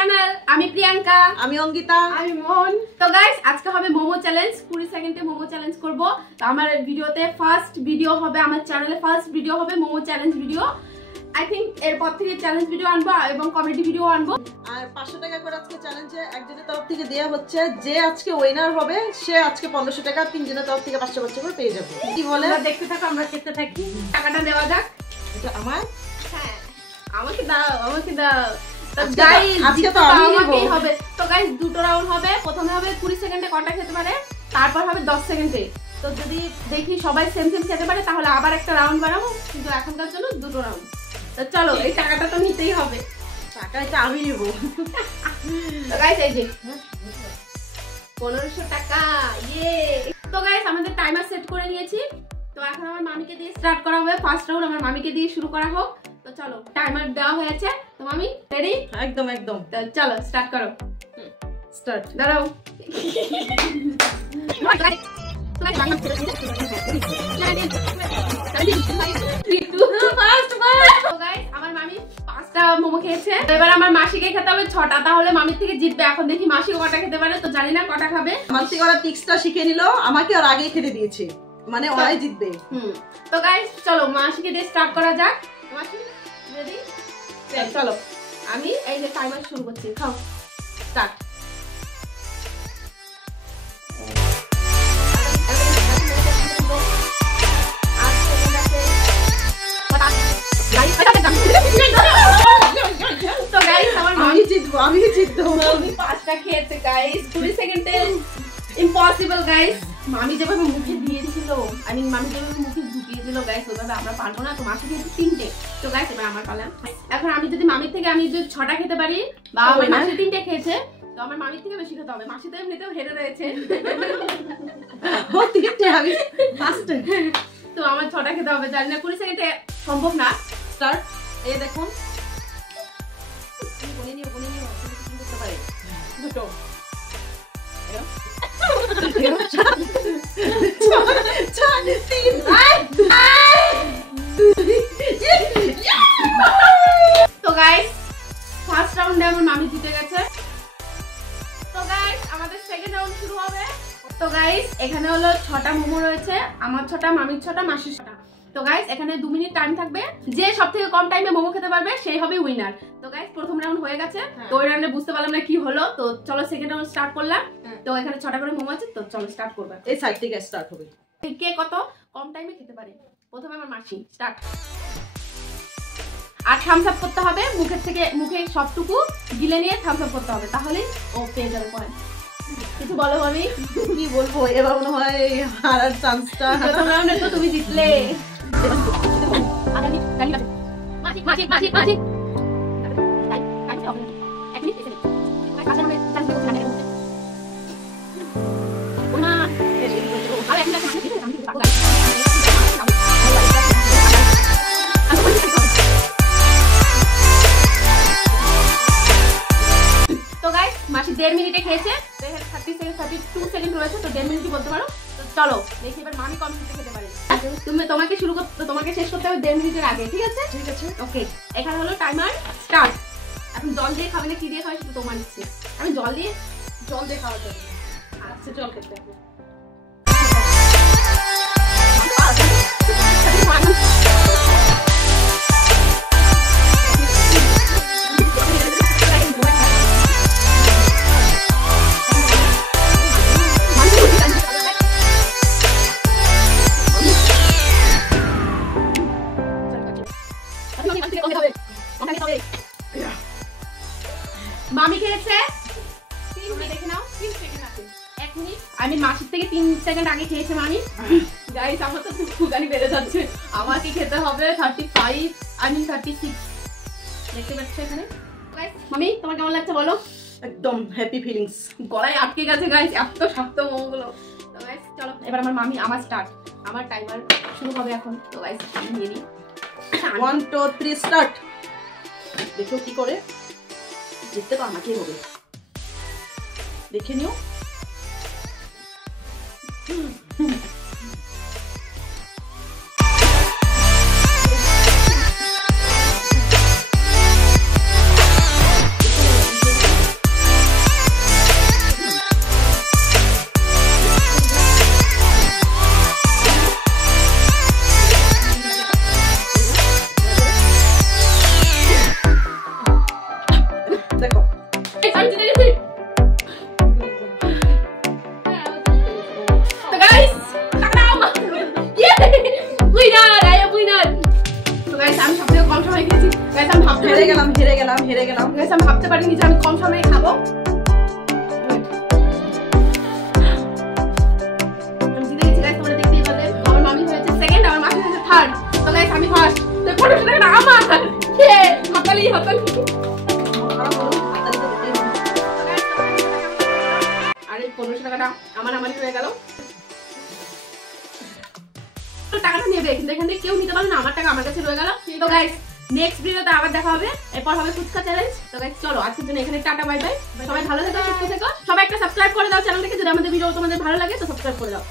Channel. আমি প্রিয়াঙ্কা, আমি অঙ্কিতা, আমি মোহন। তো গাইস আজকে হবে মোমো চ্যালেঞ্জ। 20 সেকেন্ডে মোমো চ্যালেঞ্জ করব। তো আমার ভিডিওতে ফার্স্ট ভিডিও হবে, আমার চ্যানেলে ফার্স্ট ভিডিও হবে momo challenge video. I think এরপর থেকে চ্যালেঞ্জ ভিডিও আনবো এবং কমেডি ভিডিও আনবো। আর 500 টাকা করে আজকে চ্যালেঞ্জে একজনের তরফ থেকে দেয়া হচ্ছে। যে আজকে উইনার হবে সে আজকে 1500 টাকা, তিনজনের তরফ থেকে 500 করে পেয়ে যাবে। কি বলে? দেখতে থাকো, আমরা খেতে থাকি। টাকাটা দেওয়া যাক। এটা আমার? হ্যাঁ, আমাকে দাও, আমাকে দাও। আজকে তো আমি হবে। তো গাইস দুটো রাউন্ড হবে। প্রথমে হবে 20 সেকেন্ডে কটা খেতে পারে, তারপর হবে 10 সেকেন্ডে। তো যদি দেখি সবাই সেম সেম খেতে পারে তাহলে আবার একটা রাউন্ড বানাবো, কিন্তু এখনকার জন্য দুটো রাউন্ড। তো চলো, এই টাকাটা তো নিতেই হবে। টাকাটা আমি নেব। তো গাইস এই যে 1500 টাকা। ইয়ে। তো গাইস আমাদের টাইমার সেট করে নিয়েছি। তো এখন আমার মামিকে দিয়ে স্টার্ট করা হবে। ফার্স্ট রাউন্ড আমার মামিকে দিয়ে শুরু করা হোক। তো চলো, টাইমার দেওয়া হয়েছে। তো মামি রেডি? একদম একদম। তো চলো স্টার্ট করো। স্টার্ট। দাঁড়াও। আমার মামি 5টা মোমো খেয়েছে। এবার আমার মাসিকে খেতে হবে 6টা, তাহলে মামির থেকে জিতবে। এখন দেখি মাসি কটা খেতে পারে। তো জানি না কটা খাবে। মাসি ওরা টিক্সটা শিখে নিল, আমাকে আর আগেই খেতে দিয়েছে, মানে ওরাই জিতবে। তো গাইস চলো মাসিকে দিয়ে স্টার্ট করা যাক। মাসি রেডি? চলো, আমি এই যে টাইমার শুরু করছি। খাও, স্টার্ট। তো গাইস আমার আমি জিতবো, আমি জিতবো। মামি 5টা খেয়েছে গাইস। 20 সেকেন্ডে ইম্পসিবল গাইস। মামি যেভাবে মুখে দিয়েছিল, মামি যেভাবে মুখে ঢুকিয়েছিল গাইস, ওইভাবে আমরা পারবো না। তো মাসি খেয়েছে 3টে। তো গাইস এবার আমার পালা। এখন আমি যদি মামির থেকে আমি যদি 6টা খেতে পারি, বা আমার মাসি 3টে খেয়েছে, তো আমার মামির থেকে বেশি খেতে হবে। মাসি তো এমনিতেও হেরে রয়েছে। ও 3টে, আমি 5টে। তো আমার 6টা খেতে হবে। জানি না 20 সেকেন্ডে সম্ভব না। স্টার্ট। এই দেখুন, গুনে নিও করতে পারে। দুটো। তো গাইস ফার্স্ট রাউন্ডে আমার মামি জিতে গেছে। তো গাইস আমাদের সেকেন্ড রাউন্ড শুরু হবে। তো গাইস এখানে হলো 6টা মোমো রয়েছে, আমার 6টা, মামির 6টা, মাসির 6টা। তো গাইস এখানে 2 মিনিট টাইম থাকবে। যে সবথেকে কম টাইমে মোমো খেতে পারবে সেই হবে উইনার। তো গাইস প্রথম রাউন্ড হয়ে গেছে। তো ওই রাউন্ডে বুঝতে পারলাম না কি হলো। তো চলো সেকেন্ড রাউন্ড স্টার্ট করলাম। তো এখানে 6টা করে মোমো আছে। তো চলো স্টার্ট করবে। এই সাইড থেকে স্টার্ট হবে। কে কত কম টাইমে খেতে পারে। প্রথমে আমার মাসি স্টার্ট। আর থামস আপ করতে হবে, মুখে সবটুকু গিলে নিয়ে থামস আপ করতে হবে, তাহলে ও পেয়ে যাবে পয়েন্ট। কিছু বলো আমি কি বলবো, এবার মনে হয় হারার চান্সটা। প্রথম রাউন্ডে তো তুমি জিতলে। মাসি 1.5 মিনিটে খেয়েছে। 32 সেকেন্ড রয়েছে। তো 1.5 মিনিটই বলতে পারো। তো চলো দেখি এবার মামি কম খেতে পারে। তোমাকে শুরু করতে, তোমাকে শেষ করতে হবে 1.5 মিনিটের আগে। ঠিক আছে? ঠিক আছে, ওকে। এখানে হলো টাইমার স্টার্ট। এখন জল দিয়ে খাবে না কি দিয়ে খাবে সেটা তোমার ইচ্ছে। আমি জল দিয়ে খাওয়া যাবে। আচ্ছা জল খেতে হবে। মামি খেয়েছে, দেখে নাও 3 সেকেন্ড আছে। 1 মিনিট। আমি মাসির থেকে 3 সেকেন্ড আগে খেয়েছে মামি। গাইস আমার তো খুগানি বেড়ে যাচ্ছে। আমাকে খেতে হবে 36। দেখতে পাচ্ছ এখানে। গাইস মামি তোমার কেমন লাগছে বলো? একদম হ্যাপি ফিলিংস। গলায় আটকে গেছে গাইস, এত শক্ত মোমোগুলো। তো গাইস চলো এবার আমার মামি, আমার স্টার্ট। আমার টাইমার শুরু হবে এখন। তো গাইস আমি নিয়ে নিই। 1 2 3 স্টার্ট। দেখো কি করে। জিততে তো আমাকেই হবে, দেখে নিও। হেরে গেলাম হেরে গেলাম হেরে গেলাম গাইস আমি ভাবতে পারিনি যে আমি কম সময়ে খাবো। আমি জিতে গেছি গাইস, তোমরা দেখতেই পাবে। আমার মামি হয়েছে সেকেন্ড, আমার মাসি হয়েছে থার্ড। তো গাইস আমি ফার্স্ট। তো 1500 টাকা আমার। কে হাতালি হাতালি। আরে 1500 টাকাটা আমার হয়ে গেল। তো টাকাটা নেবে কিন্তু এখান থেকে কেউ নিতে পারবে না, আমার টাকা আমার কাছে রয়ে গেল। তো গাইস নেক্সট ভিডিওতে আবার দেখা হবে, এরপর হবে ফুচকা চ্যালেঞ্জ। তো গাইস চলো আজকের জন্য এখানে টাটা বাই বাই। সবাই ভালো থেকো, সুস্থ থেকো। সবাই একটা সাবস্ক্রাইব করে দাও চ্যানেলটাকে, যদি আমাদের ভিডিও তোমাদের ভালো লাগে তো সাবস্ক্রাইব করে দাও।